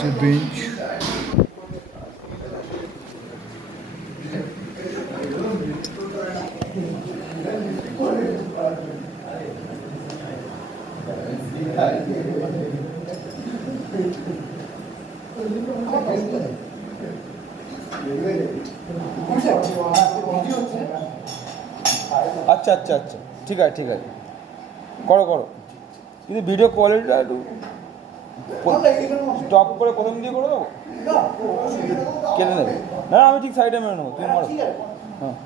যে বেঞ্চ আচ্ছা আচ্ছা আচ্ছা ঠিক আছে করো করো, কিন্তু ভিডিও কোয়ালিটিটা একটু স্টপ করে প্রথম দিয়ে করে দেবো, কেটে নেবে না আমি ঠিক সাইডে মেরে নেবো, তুমি মারো। হ্যাঁ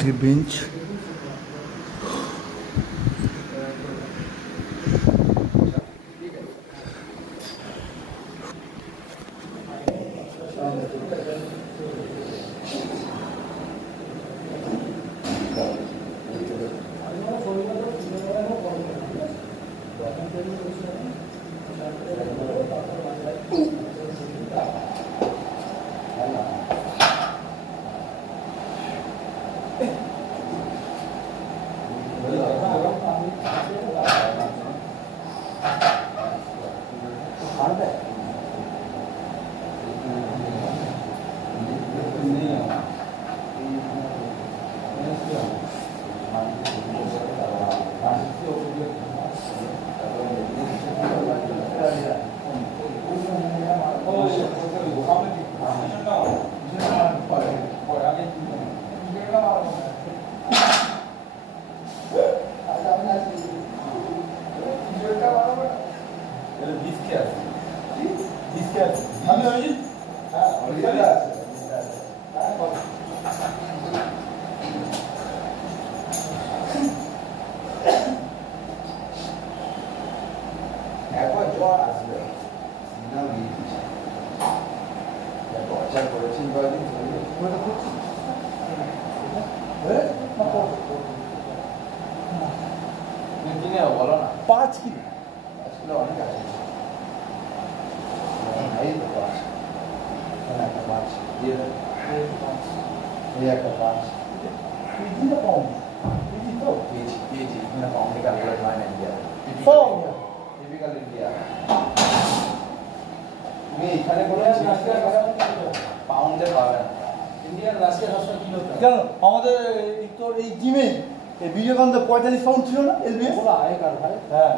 যে বেঞ্চ পাঁচ কিলো কেন আমাদের তোর এই জিমে বিজয়কান্ত 45 পাউন্ড ছিল না এলবিএস আগেকার ভাই। হ্যাঁ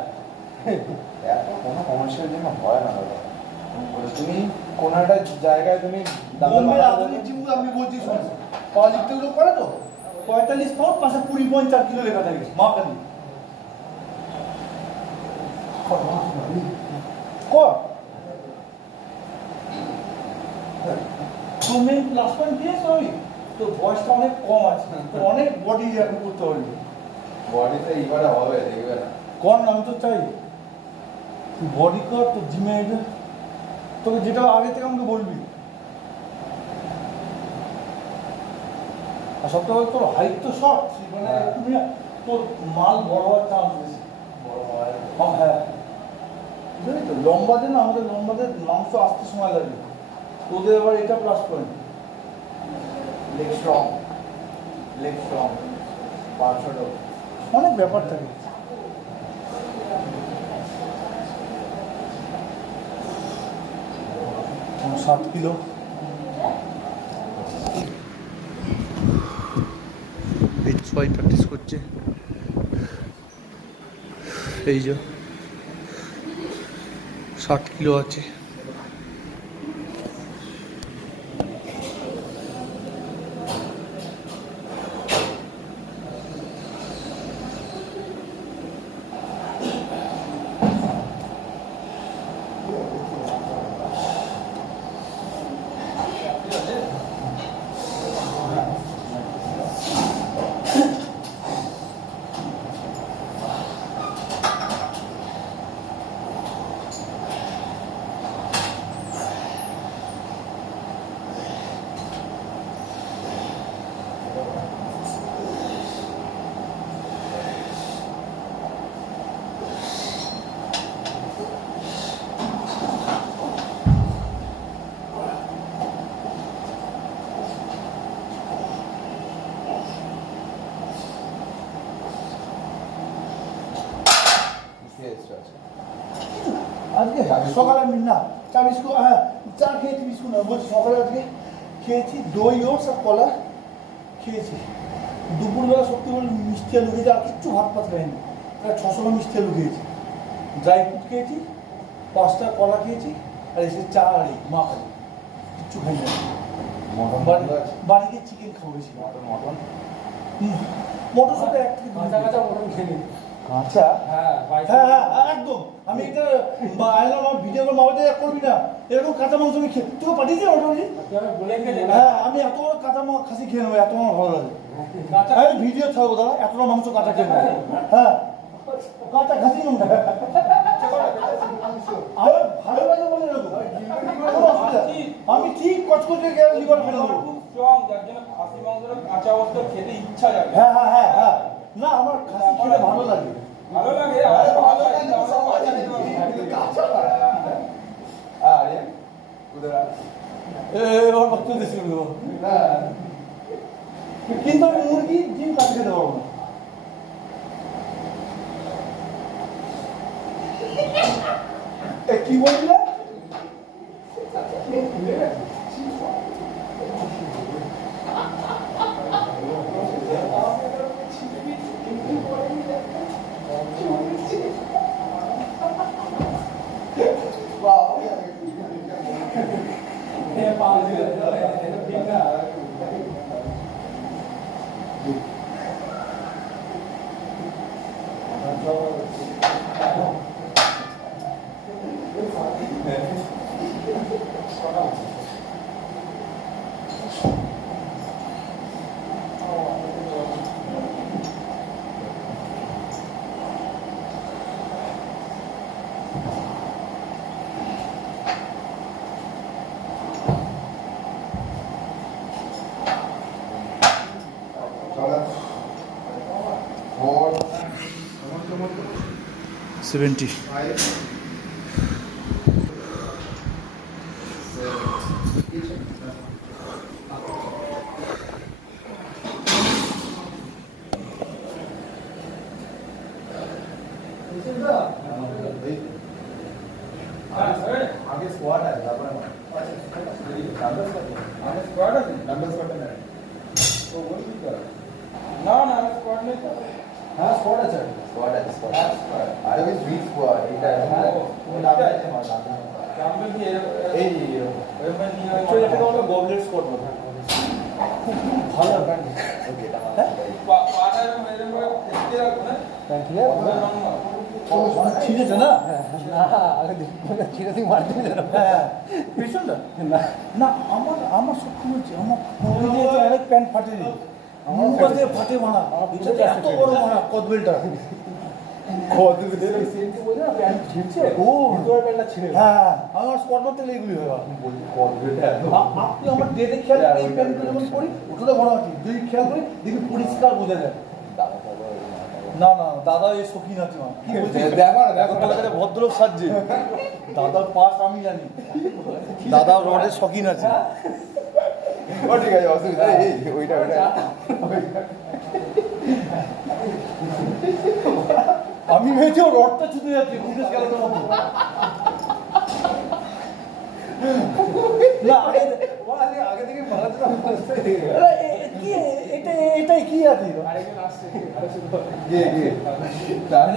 এখন কোনো কমার্শিয়াল জিম হয় না দাদা, তুমি কোনো একটা জায়গায় তুমি আধুনিক জিমগুলো আমি বলছি পাওয়ার লিফটগুলো করে তো 45 পাউন্ড পাশে 20.4 কিলো লেখা থাকে মাকালি তুমি লাস্ট পয়েন্ট দিয়েছো ওই তো বয়সটা অনেক কম আছে, তো অনেক বডি এখন করতে পারবি, বডিতে এইবারে হবে দেখবে না কর না, আমি তো চাই তুই বডি কর, তো জিমে তোকে যেটা আগে থেকে আমাকে বলবি আর সবথেকে বড় তোর হাইট তো শর্ট, মানে তুমি তোর মাল বড় হওয়ার চান্স বেশি। হ্যাঁ বুঝলি তো, লম্বাদের না, আমাদের লম্বাদের মাংস আসতে সময় লাগে, তোদের এবার এটা প্লাস পয়েন্ট। লেগ স্ট্রং, অনেক ব্যাপার থাকে। 7 কিলো বেঞ্চ সবাই প্র্যাকটিস করছে। এই যে 60 কিলো আছে। আজকে সকালে আমি না চা বিস্কুট, হ্যাঁ চা খেয়েছি, বিস্কুট না বলছি, সকালে আজকে খেয়েছি দই ওটস আর কলা খেয়েছি। দুপুরবেলা সত্যি বলে মিষ্টি আলু খেয়েছি, আর কিচ্ছু ভাত পাত খাইনি, প্রায় 600 গ্রাম মিষ্টি আলু খেয়েছি, ড্রাই ফ্রুট খেয়েছি, 5টা কলা খেয়েছি, আর এসে চা আর এই মা খাই, কিচ্ছু খাইনি। বাড়িতে চিকেন খাবো বেশি। মটর সাথে এক থেকে কাঁচা কাঁচা মটন খেয়ে আচ্ছা হ্যাঁ হ্যাঁ একদম। আমি এটা আইলাম, আমার ভিডিও করে মামাতে করবি না, এরকম কাঁচা মাংস আমি খেয়ে তোকে পাঠিয়েছি মোটামুটি। বলে গেলে হ্যাঁ আমি এত বড় কাঁচা খাসি খেয়ে নেবো, এত আমার ভালো লাগে। আমি ভিডিও থাকবো দাদা, এত বড় মাংস কাঁচা খেয়ে নেবো। হ্যাঁ কাঁচা খাসি মাংস আমার ভালো লাগে বলে এরকম। আমি ঠিক কচকচে লিভার ফেলে দেবো। খুব স্ট্রং, যার জন্য খাসি মাংসটা কাঁচা অবস্থা খেতে ইচ্ছা যাবে। হ্যাঁ হ্যাঁ হ্যাঁ হ্যাঁ, না আমার খাসি খেলে ভালো লাগে। ভালো লাগে, আর ভালো লাগে এবার বক্তব্য দিচ্ছি কিন্তু আমি মুরগি ডিম কাটে খেতে পারবো না। কি বলছিলে? $70. आगे स्क्वाड है, ना না স্কোয়াড নেই তো। হ্যাঁ স্পট আছে। अरे भी स्वीट स्क्वाड এটা वो नाम আছে আমার নাম। ডাম্বেল দিয়ে এই ওইভাবে নিয়ে অ্যাকচুয়ালি এটাকে বলে গবলেট স্কোয়াড বলে। ভালো ওকে পাটা এরকম করে দেখতে রাখো না। ঠিক আছে অনেক ছিঁড়েছে না? হ্যাঁ পেছনটা না আমার আমার সত্যি বলছি, আমার অনেক প্যান্ট ফাটেনি, আমার ফাটে মানা, এটা এত বড় মানা কদবেলটা ও হ্যাঁ আমার স্পট মারতে এইগুলি হয় আপনি আমার ডেটে খেয়াল করে এই প্যান্টগুলো যখন পরি ওটা বড় আছে যদি খেয়াল করি দেখবি পরিষ্কার বোঝা যায় না না দাদা এই শৌখিন আছে মা কি বলছিস দেখো না ভদ্রলোক সাজছে দাদার পাস আমি জানি দাদা রডের শৌখিন আছে ঠিক আছে অসুবিধা নেই ওইটা আমি ভেবেছি ও রডটা ছুটে যাচ্ছে বুঝেছ গেল তো না আগে থেকে এটাই কি আছে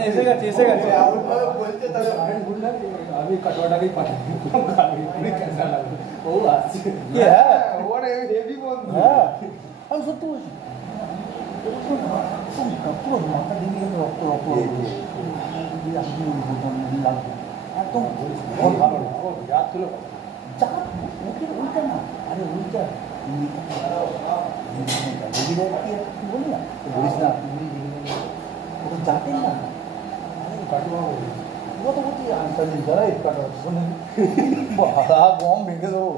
এসে গেছে বলছে তাহলে আমি কাটোয়াটাকেই পাঠাই ও আসছে হ্যাঁ ওরে হেভি বন্ধু হ্যাঁ আমি সত্যি বলছি পুরো মাথা ভেঙে গেছে রক্ত রক্ত একদম ভালো রাত তুলে ওইটা না আরে ওইটা বলি না বলিস না ওটা যাতেন না কাটুয়া কত বলছি আনসার যারা কাটা বাড়া গম ভেঙে দেবো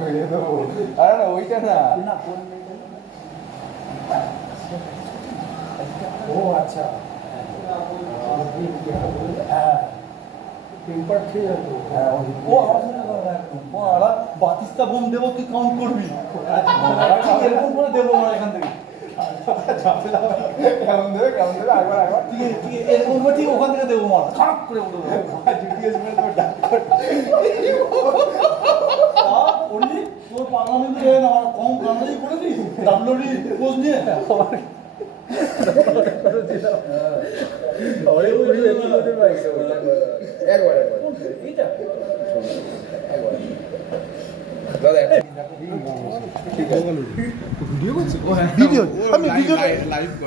মেরে দেবো আরে না ওইটা না না ও আচ্ছা হ্যাঁ টেম্পার খেয়ে যাবে ও আমার বাতিস্তা বোম দেবো তুই কাউন্ট করবি এরকম করে দেবো আমরা এখান থেকে কেমন দেবে একবার ঠিক আছে এরকম করে ঠিক ওখান থেকে দেবো মার খারাপ করে উঠে জিটিএস মেরে তো ডাক বললি তোর পার্লামেন্টে আমার কম কানাডি করে দিস ডাব্লিউডি পোস্ট নিয়ে একবার এইটা দাদা ভিডিও আমি ভিডিও লাইভ